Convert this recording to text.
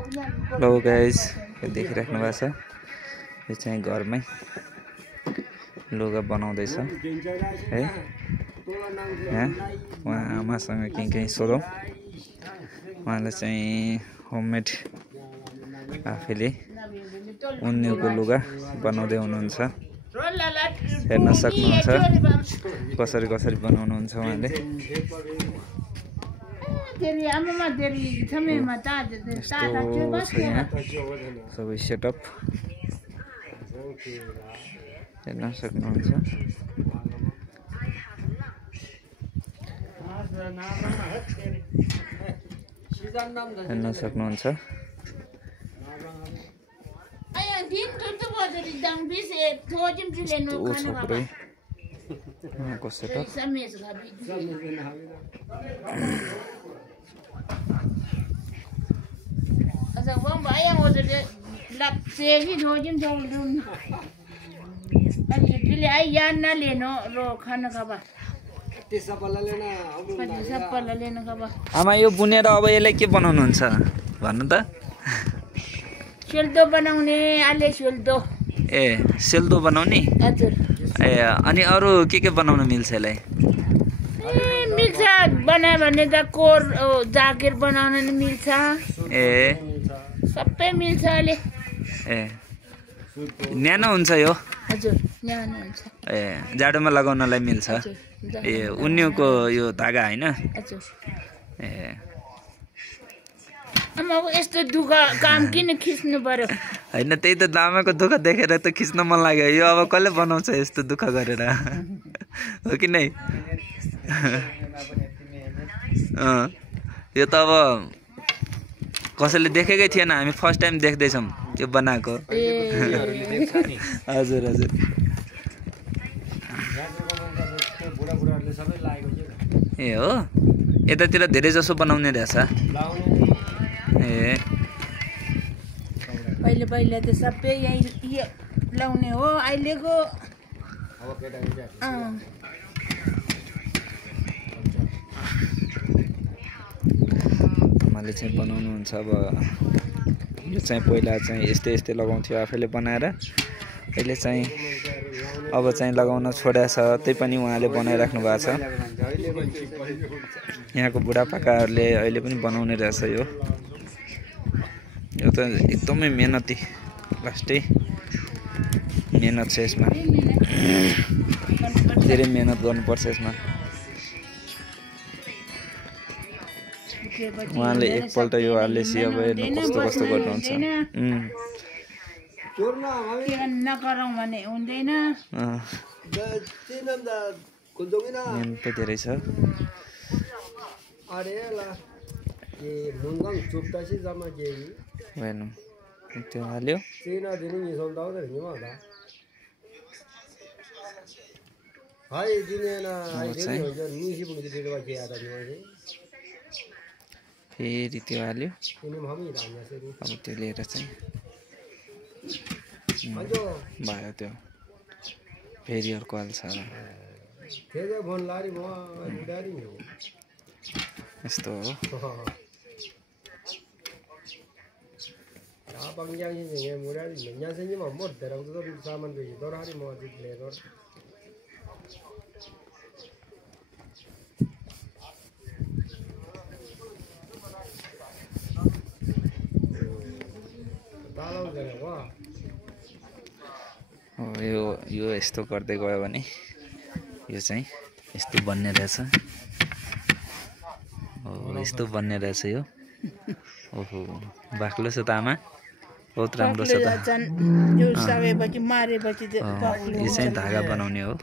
Hello guys, देखिराख्नु भएको छ यो चाहिँ घरमै लुगा बनाउँदैछ है। यहाँ उहाँ आमासँग केही सोधौँ। उहाँले चाहिँ होममेड आफैले उन्युको लुगा बनाउँदै हुनुहुन्छ। हेर्न सक्नुहुन्छ कसरी कसरी बनाउनुहुन्छ उहाँले। सबै सेटअप हेर्न सक्नुहुन्छ। हेर्न सक्नुहुन्छ सेटअप। आमा यो बुनेर अब यसलाई के बनाउनुहुन्छ भन्नु त? सेल्दो बनाउने, आले सेल्दो। ए सेल्दो बनाउने? हजुर। ए अनि अरू के बनाउन मिल्छ यसलाई? मिल्छ बनायो भने त कोर जागिर बनाउन नि मिल्छ। ए सबै मिल्छ अहिले। ए न्यानो हुन्छ यो? हजुर न्यानो हुन्छ। ए जाडोमा लगाउनलाई मिल्छ। ए उन्युको यो धागा हैन? हजुर। ए आमाको यस्तो दुःख काम किन खिच्नु पर्यो? हैन त्यही त आमाको दुःख देखेर त खिच्न मन लाग्यो। यो अब कसले बनाउँछ यस्तो दुःख गरेर? हो कि नै? यो त अब कसैले देखेकै थिएन, हामी फर्स्ट टाइम देख्दैछौँ यो बनाएको। हजुर हजुर। ए हो यतातिर धेरै जसो बनाउने रहेछ। ए पहिले त सबै यही लाउने हो। अहिलेको आमाले चाहिँ बनाउनुहुन्छ। अब यो चाहिँ पहिला चाहिँ यस्तै लगाउँथ्यो आफैले बनाएर, अहिले चाहिँ अब चाहिँ लगाउन छोडेछ। त्यही पनि उहाँले बनाइराख्नु भएको छ। यहाँको बुढापाकाहरूले अहिले पनि बनाउने रहेछ। यो त एकदमै मेहनती, लास्टै मेहनत छ यसमा। धेरै मेहनत गर्नुपर्छ यसमा। उहाँले एकपल्ट यो हालेपछि अब हेर्नु कस्तो गर्नुहुन्छ। नगरौँ भने हुँदैन। मेहनत धेरै छ। हेर्नु त्यो हाल्यो। फेरि त्यो हाल्यो। अब त्यो लिएर चाहिँ भयो त्यो फेरि अर्को हाल्छ। यस्तो हो। यो यस्तो गर्दै गयो भने यो चाहिँ यस्तो बन्ने रहेछ। यस्तो बन्ने रहेछ यो। ओहो बाक्लो छ त आमा, बहुत राम्रो छ त। यो मारेपछि यो चाहिँ धागा बनाउने हो।